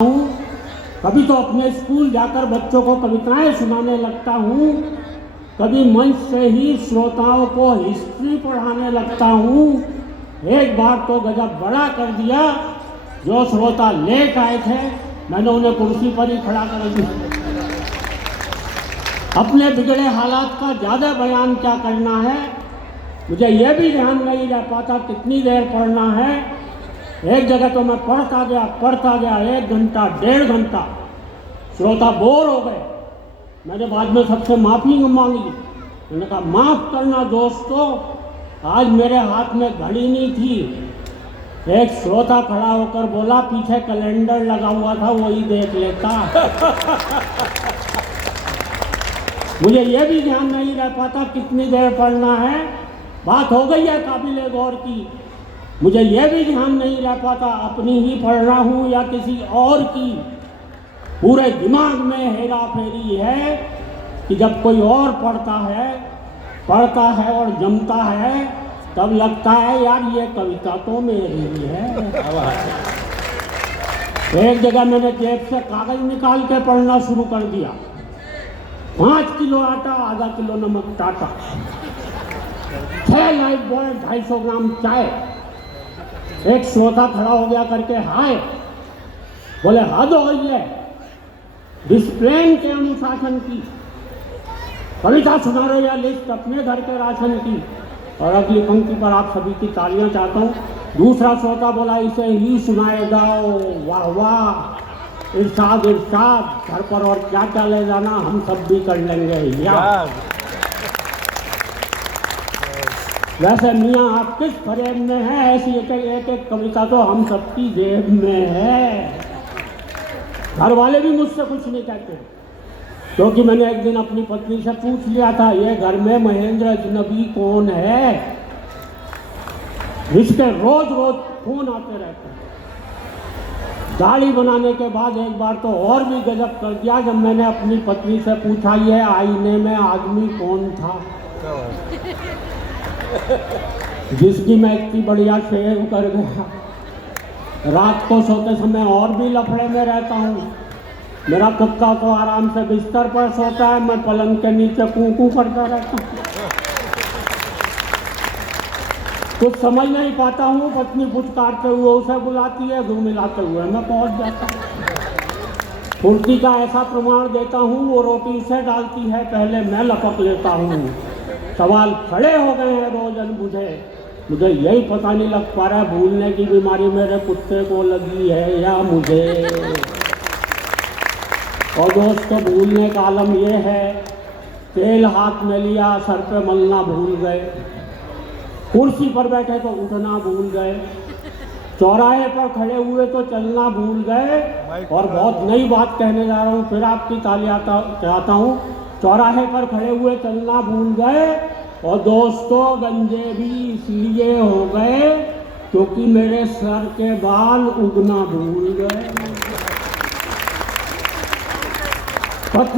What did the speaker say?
हूँ। कभी तो अपने स्कूल जाकर बच्चों को कविताएं सुनाने लगता हूँ, कभी मंच से ही श्रोताओं को हिस्ट्री पढ़ाने लगता हूँ। एक बार तो गजब बड़ा कर दिया, जो श्रोता लेट आए थे मैंने उन्हें कुर्सी पर ही खड़ा कर दिया। अपने बिगड़े हालात का ज़्यादा बयान क्या करना है, मुझे यह भी ध्यान नहीं रह पाता कितनी देर पढ़ना है। एक जगह तो मैं पढ़ता गया 1 घंटा 1.5 घंटा, श्रोता बोर हो गए। मैंने बाद में सबसे माफ़ी मांगी। मैंने कहा माफ़ करना दोस्तों, आज मेरे हाथ में घड़ी नहीं थी। एक श्रोता खड़ा होकर बोला पीछे कैलेंडर लगा हुआ था, वही देख लेता। मुझे यह भी ध्यान नहीं रह पाता कितनी देर पढ़ना है। बात हो गई है काबिले गौर की। मुझे यह भी ध्यान नहीं रह पाता अपनी ही पढ़ रहा हूँ या किसी और की। पूरे दिमाग में हेरा फेरी है कि जब कोई और पढ़ता है और जमता है, तब लगता है यार ये कविता तो मेरी है। एक जगह मैंने जेब से कागज निकाल के पढ़ना शुरू कर दिया। 5 किलो आटा, आधा किलो नमक टाटा, 6 लाइफ बॉय, 250 ग्राम चाय। एक श्रोता खड़ा हो गया करके हाय बोले, हद हो गई है डिसिप्लिन के अनुशासन की, कविता सुना रहे या लिस्ट अपने घर के राशन की। और अगली पंक्ति पर आप सभी की तालियां चाहता हूँ। दूसरा श्रोता बोला इसे ही सुनाए जाओ, वाह वाह, इरशाद इरशाद, घर पर और क्या क्या ले जाना हम सब भी कर लेंगे यार। वैसे मियाँ आप किस फ्रेम में हैं, ऐसी एक कविता तो हम सबकी जेब में है। घर वाले भी मुझसे कुछ नहीं कहते, क्योंकि मैंने एक दिन अपनी पत्नी से पूछ लिया था ये घर में महेंद्र अजनबी कौन है, जिसके रोज रोज फोन आते रहते हैं। दाढ़ी बनाने के बाद एक बार तो और भी गजब कर दिया, जब मैंने अपनी पत्नी से पूछा ये आईने में आदमी कौन था जिसकी मैं इतनी बढ़िया शेव कर गया। रात को सोते समय और भी लफड़े में रहता हूँ। मेरा कुत्ता तो आराम से बिस्तर पर सोता है, मैं पलंग के नीचे कूं करता रहता हूँ। कुछ समझ नहीं पाता हूँ। पत्नी पुचकारते हुए उसे बुलाती है, घूम मिलाते हुए मैं पहुँच जाता हूँ। फुर्ती का ऐसा प्रमाण देता हूँ, वो रोटी उसे डालती है, पहले मैं लपक लेता हूँ। सवाल खड़े हो गए हैं रोजन मुझे यही पता नहीं लग पा रहा है भूलने की बीमारी मेरे कुत्ते को लगी है या मुझे। और दोस्तों भूलने का आलम ये है, तेल हाथ में लिया सर पे मलना भूल गए, कुर्सी पर बैठे तो उठना भूल गए, चौराहे पर खड़े हुए तो चलना भूल गए। और बहुत नई बात कहने जा रहा हूँ, फिर आपकी तालियां चाहता हूँ। चौराहे पर खड़े हुए चलना भूल गए, और दोस्तों गंजे भी इसलिए हो गए क्योंकि मेरे सर के बाल उगना भूल गए। पत्नी